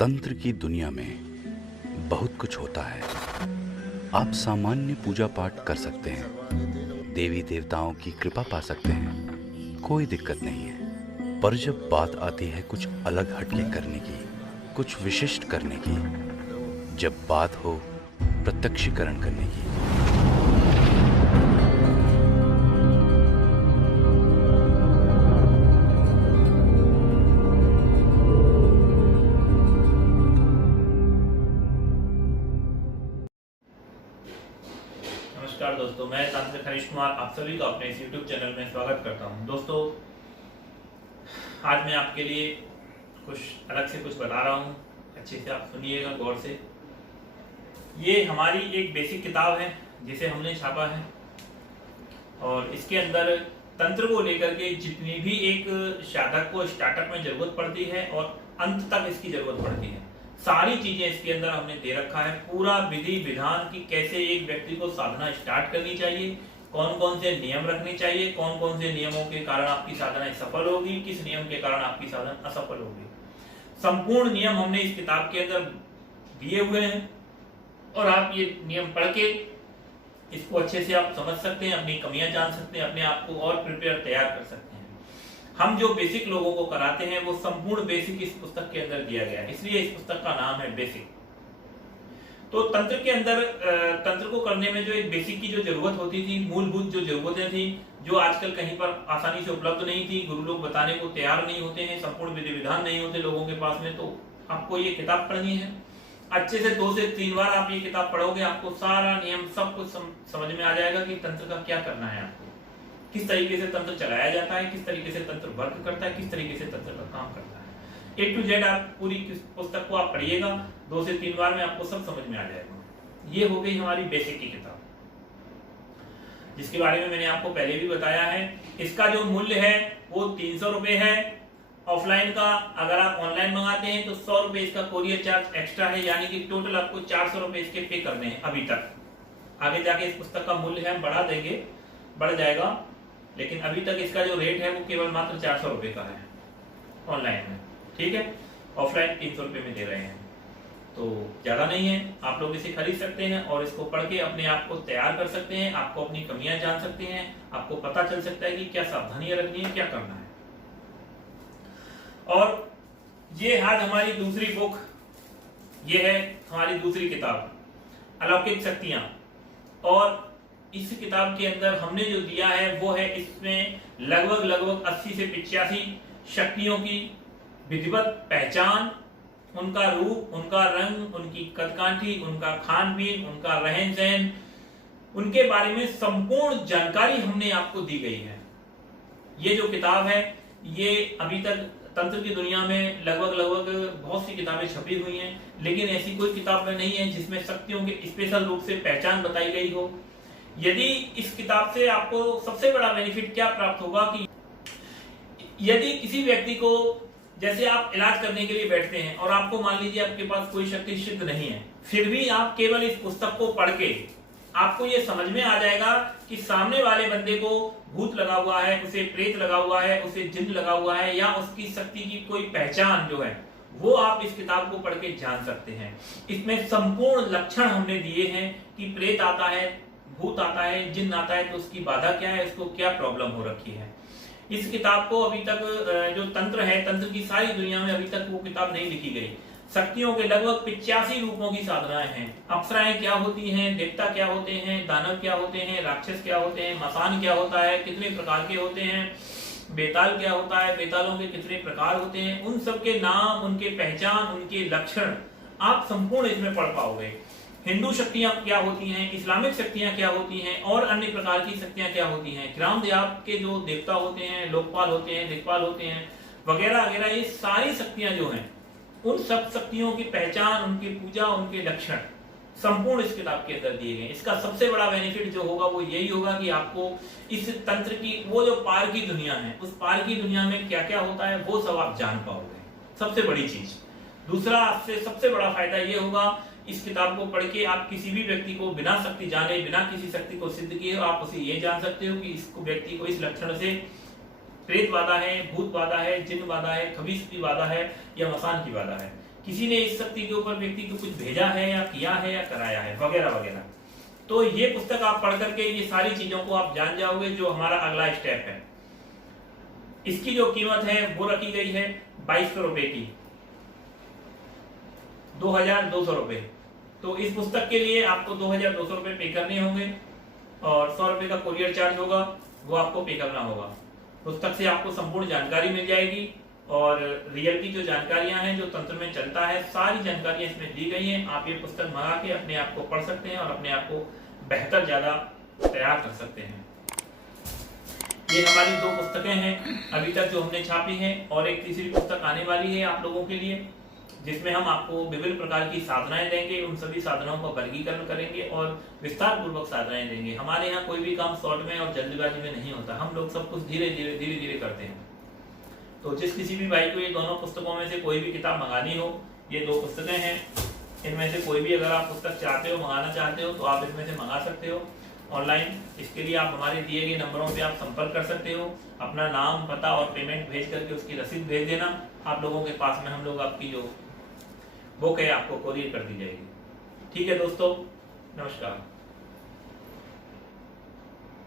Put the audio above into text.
तंत्र की दुनिया में बहुत कुछ होता है। आप सामान्य पूजा पाठ कर सकते हैं, देवी देवताओं की कृपा पा सकते हैं, कोई दिक्कत नहीं है। पर जब बात आती है कुछ अलग हटके करने की, कुछ विशिष्ट करने की, जब बात हो प्रत्यक्षीकरण करने की, नमस्कार दोस्तों, मैं तांत्रिक हरीश कुमार आप सभी का अपने इस YouTube चैनल में स्वागत करता हूं। दोस्तों, आज मैं आपके लिए कुछ अलग से कुछ बता रहा हूं, अच्छे से आप सुनिएगा गौर से। ये हमारी एक बेसिक किताब है जिसे हमने छापा है और इसके अंदर तंत्र को लेकर के जितनी भी एक साधक को स्टार्टअप में जरूरत पड़ती है और अंत तक इसकी जरूरत पड़ती है, सारी चीजें इसके अंदर हमने दे रखा है। पूरा विधि विधान की कैसे एक व्यक्ति को साधना स्टार्ट करनी चाहिए, कौन कौन से नियम रखने चाहिए, कौन कौन से नियमों के कारण आपकी साधना सफल होगी, किस नियम के कारण आपकी साधना असफल होगी, संपूर्ण नियम हमने इस किताब के अंदर दिए हुए हैं और आप ये नियम पढ़ के इसको अच्छे से आप समझ सकते हैं, अपनी कमियां जान सकते हैं, अपने आप को और प्रिपेयर तैयार कर सकते हैं। हम जो बेसिक लोगों को कराते हैं वो संपूर्ण बेसिक इस पुस्तक के अंदर दिया गया है, इसलिए इस पुस्तक का नाम है बेसिक। तो तंत्र के अंदर तंत्र को करने में जो एक बेसिक की जो जरूरत होती थी, मूलभूत जो जरूरतें थी, जो आजकल कहीं पर आसानी से उपलब्ध नहीं थी, गुरु लोग बताने को तैयार नहीं होते हैं, संपूर्ण विधि विधान नहीं होते लोगों के पास में, तो आपको ये किताब पढ़नी है। अच्छे से 2 से 3 बार आप ये किताब पढ़ोगे, आपको सारा नियम सब कुछ समझ में आ जाएगा कि तंत्र का क्या करना है, आपको किस तरीके से तंत्र चलाया जाता है, किस तरीके से तंत्र वर्क करता है, किस तरीके से तंत्र का काम करता है। A to Z आप पूरी पुस्तक को आप पढ़िएगा, 2 से 3 बार में आपको सब समझ में आ जाएगा। ये हो गई हमारी बेसिक की किताब, जिसके बारे में मैंने आपको पहले भी बताया है। इसका जो मूल्य है वो 300 रुपए है। ऑफलाइन का अगर आप ऑनलाइन मंगाते हैं तो 100 रुपए इसका कोरियर चार्ज एक्स्ट्रा है, यानी कि टोटल आपको 400 रुपए इसके पे करने हैं अभी तक। आगे जाके इस पुस्तक का मूल्य है बढ़ा देंगे, बढ़ जाएगा, लेकिन अभी तक इसका जो रेट है वो केवल मात्र 400 रुपए का है ऑनलाइन में, ठीक है। ऑफलाइन 300 रुपए में दे रहे हैं, तो ज्यादा नहीं है। आप लोग इसे खरीद सकते हैं और इसको पढ़ के अपने आप को तैयार कर सकते हैं, आपको अपनी कमियां जान सकते हैं, आपको पता चल सकता है कि क्या सावधानियां रखनी है, क्या करना है। और ये आज हमारी दूसरी बुक, ये है हमारी दूसरी किताब अलौकिक शक्तियां। और इस किताब के अंदर हमने जो दिया है वो है, इसमें लगभग 80 से 85 शक्तियों की विधिवत पहचान, उनका रूप, उनका रंग, उनकी कदकाठी, उनका खान पीन, उनका रहन सहन, उनके बारे में संपूर्ण जानकारी हमने आपको दी गई है। ये जो किताब है ये अभी तक तंत्र की दुनिया में लगभग बहुत सी किताबें छपी हुई हैं, लेकिन ऐसी कोई किताब में नहीं है जिसमें शक्तियों के स्पेशल रूप से पहचान बताई गई हो। यदि इस किताब से आपको सबसे बड़ा बेनिफिट क्या प्राप्त होगा कि यदि किसी व्यक्ति को, जैसे आप इलाज करने के लिए बैठते हैं और आपको मान लीजिए आपके पास कोई शक्ति सिद्ध नहीं है, फिर भी आप केवल इस पुस्तक को पढ़ के आपको ये समझ में आ जाएगा कि सामने वाले बंदे को भूत लगा हुआ है, उसे प्रेत लगा हुआ है, उसे जिन्न लगा हुआ है, या उसकी शक्ति की कोई पहचान जो है वो आप इस किताब को पढ़ के जान सकते हैं। इसमें संपूर्ण लक्षण हमने दिए हैं कि प्रेत आता है, भूत आता है, जिन्न आता है, तो उसकी बाधा क्या है, उसको क्या प्रॉब्लम हो रखी है। इस किताब को अभी तक जो तंत्र है, तंत्र की सारी दुनिया में अभी तक वो किताब नहीं लिखी गई। शक्तियों के लगभग 85 रूपों की साधनाएं हैं। अप्सराएं क्या होती हैं, देवता क्या होते हैं, दानव क्या होते हैं, राक्षस क्या होते हैं, मसान क्या होता है, कितने प्रकार के होते हैं, बेताल क्या होता है, बेतालों के कितने प्रकार होते हैं, उन सब के नाम, उनके पहचान, उनके लक्षण आप संपूर्ण इसमें पढ़ पाओगे। हिंदू शक्तियां क्या होती हैं, इस्लामिक शक्तियां क्या होती हैं और अन्य प्रकार की शक्तियां क्या होती हैं, ग्राम देहात के जो देवता होते हैं, लोकपाल होते हैं, दिक्पाल होते हैं, वगैरह वगैरह, ये सारी शक्तियां जो हैं, उन सब शक्तियों की पहचान, उनकी पूजा, उनके लक्षण संपूर्ण इस किताब के अंदर दिए गए। इसका सबसे बड़ा बेनिफिट जो होगा वो यही होगा कि आपको इस तंत्र की वो जो पार की दुनिया है, उस पार की दुनिया में क्या क्या होता है वो सब आप जान पाओगे, सबसे बड़ी चीज। दूसरा, आपसे सबसे बड़ा फायदा ये होगा, इस किताब को पढ़ के आप किसी भी व्यक्ति को बिना शक्ति जाने, बिना किसी शक्ति को सिद्ध किए आप उसे ये जान सकते हो कि इस व्यक्ति को इस लक्षण से प्रेत बाधा है, भूत बाधा है, जिन्न बाधा है, खबीस की बाधा है या मसान की बाधा है, किसी ने इस शक्ति के ऊपर व्यक्ति को कुछ भेजा है या किया है या कराया है वगैरह वगैरह। तो ये पुस्तक आप पढ़ करके ये सारी चीजों को आप जान जाओगे, जो हमारा अगला स्टेप है। इसकी जो कीमत है वो रखी गई है 2200 रुपए की, 2200 रुपए। तो इस पुस्तक के लिए आपको 2200 रुपए पे करने होंगे और 100 रुपए का कोरियर चार्ज होगा, वो आपको पे करना होगा। पुस्तक से आपको संपूर्ण जानकारी मिल जाएगी और रियल की जो जानकारियां हैं, जो तंत्र में चलता है, सारी जानकारियां इसमें दी गई हैं। आप ये पुस्तक मंगा के अपने आप को पढ़ सकते हैं और अपने आप को बेहतर ज्यादा तैयार कर सकते हैं। ये हमारी 2 पुस्तकें हैं अभी तक जो हमने छापी हैं, और एक तीसरी पुस्तक आने वाली है आप लोगों के लिए, जिसमें हम आपको विभिन्न प्रकार की साधनाएं देंगे। उन सभी साधनाओं का वर्गीकरण करेंगे और विस्तार पूर्वक साधनाएं देंगे। हमारे यहाँ कोई भी काम शॉर्ट में और जल्दबाजी में नहीं होता, हम लोग सब कुछ धीरे धीरे करते हैं। तो जिस किसी भी भाई को ये दोनों पुस्तकों में से कोई भी किताब मंगानी हो, ये 2 पुस्तकें हैं, इनमें से कोई भी अगर आप पुस्तक चाहते हो, मंगाना चाहते हो, तो आप इसमें से मंगा सकते हो ऑनलाइन। इसके लिए आप हमारे दिए गए नंबरों पे आप संपर्क कर सकते हो। अपना नाम, पता और पेमेंट भेज करके उसकी रसीद भेज देना। आप लोगों के पास में हम लोग आपकी जो बुक है आपको कोरियर कर दी जाएगी। ठीक है दोस्तों, नमस्कार।